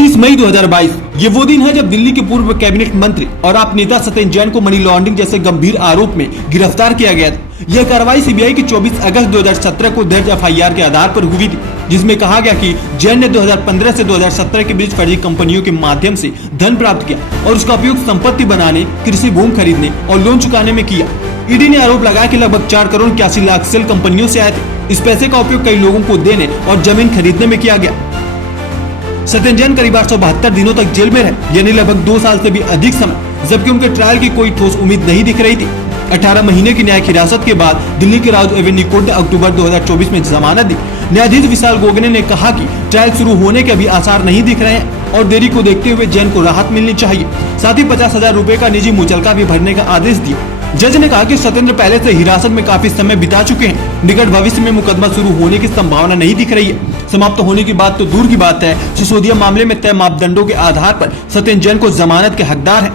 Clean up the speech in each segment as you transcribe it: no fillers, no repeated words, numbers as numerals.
29 मई 2022 ये वो दिन है जब दिल्ली के पूर्व कैबिनेट मंत्री और आप नेता सत्येंद्र जैन को मनी लॉन्ड्रिंग जैसे गंभीर आरोप में गिरफ्तार किया गया था। यह कार्रवाई सीबीआई की 24 अगस्त 2017 को दर्ज एफआईआर के आधार पर हुई थी, जिसमें कहा गया कि जैन ने 2015 से 2017 के बीच फर्जी कंपनियों के माध्यम से धन प्राप्त किया और उसका उपयोग संपत्ति बनाने, कृषि भूमि खरीदने और लोन चुकाने में किया। ईडी ने आरोप लगाया कि लगभग 4 करोड़ 81 लाख सेल कंपनियों से आए थे। इस पैसे का उपयोग कई लोगों को देने और जमीन खरीदने में किया गया। सत्येंद्र जैन करीब 872 दिनों तक जेल में रहे, यानी लगभग 2 साल से भी अधिक समय, जबकि उनके ट्रायल की कोई ठोस उम्मीद नहीं दिख रही थी। 18 महीने की न्यायिक हिरासत के बाद दिल्ली के राउज एवेन्यू कोर्ट ने अक्टूबर 2024 में जमानत दी। न्यायाधीश विशाल गोगने ने कहा कि ट्रायल शुरू होने के अभी आसार नहीं दिख रहे हैं और देरी को देखते हुए जैन को राहत मिलनी चाहिए। साथ ही 50,000 रुपए का निजी मुचलका भी भरने का आदेश दिया। जज ने कहा कि सत्येंद्र पहले से हिरासत में काफी समय बिता चुके हैं। निकट भविष्य में मुकदमा शुरू होने की संभावना नहीं दिख रही है। समाप्त होने की बात तो दूर की बात है, सिसोदिया मामले में तय मापदंडों के आधार पर सत्येंद्र जैन को जमानत के हकदार है।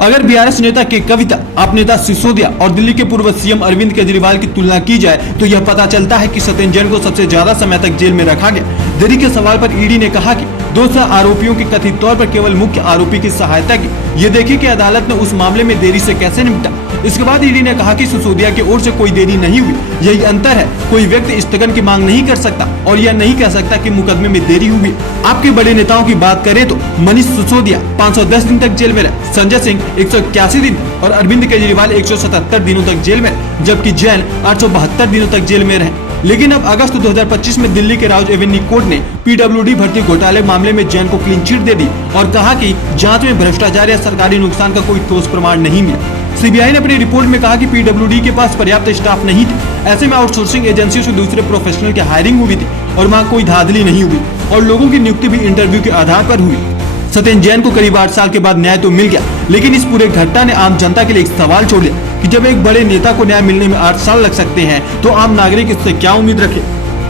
अगर बीआरएस नेता के कविता, आप नेता सिसोदिया और दिल्ली के पूर्व सीएम अरविंद केजरीवाल की तुलना की जाए तो यह पता चलता है कि सत्येंद्र जैन को सबसे ज्यादा समय तक जेल में रखा गया। देरी के सवाल पर ईडी ने कहा कि 200 आरोपियों की कथित तौर पर केवल मुख्य आरोपी की सहायता की। ये देखिए कि अदालत ने उस मामले में देरी से कैसे निपटा। इसके बाद ईडी ने कहा कि सिसोदिया की ओर से कोई देरी नहीं हुई। यही अंतर है, कोई व्यक्ति स्थगन की मांग नहीं कर सकता और यह नहीं कह सकता कि मुकदमे में देरी हुई। आपके बड़े नेताओं की बात करें तो मनीष सिसोदिया 510 दिन तक जेल में रहे, संजय सिंह 181 दिन और अरविंद केजरीवाल 177 दिनों तक जेल में रहे, जबकि जैन 872 दिनों तक जेल में रहे। लेकिन अब अगस्त 2025 में दिल्ली के राउज एवेन्यू कोर्ट ने पीडब्ल्यूडी भर्ती घोटाले मामले में जैन को क्लीन चिट दे दी और कहा कि जांच में भ्रष्टाचार या सरकारी नुकसान का कोई ठोस प्रमाण नहीं मिला। सीबीआई ने अपनी रिपोर्ट में कहा कि पीडब्ल्यूडी के पास पर्याप्त स्टाफ नहीं थे। ऐसे में आउटसोर्सिंग एजेंसियों से दूसरे प्रोफेशनल की हायरिंग हुई थी और वहाँ कोई धांधली नहीं हुई और लोगों की नियुक्ति भी इंटरव्यू के आधार पर हुई। सत्येंद्र जैन को करीब 8 साल के बाद न्याय तो मिल गया, लेकिन इस पूरे घटना ने आम जनता के लिए एक सवाल छोड़ दिया कि जब एक बड़े नेता को न्याय मिलने में 8 साल लग सकते हैं तो आम नागरिक इससे क्या उम्मीद रखे।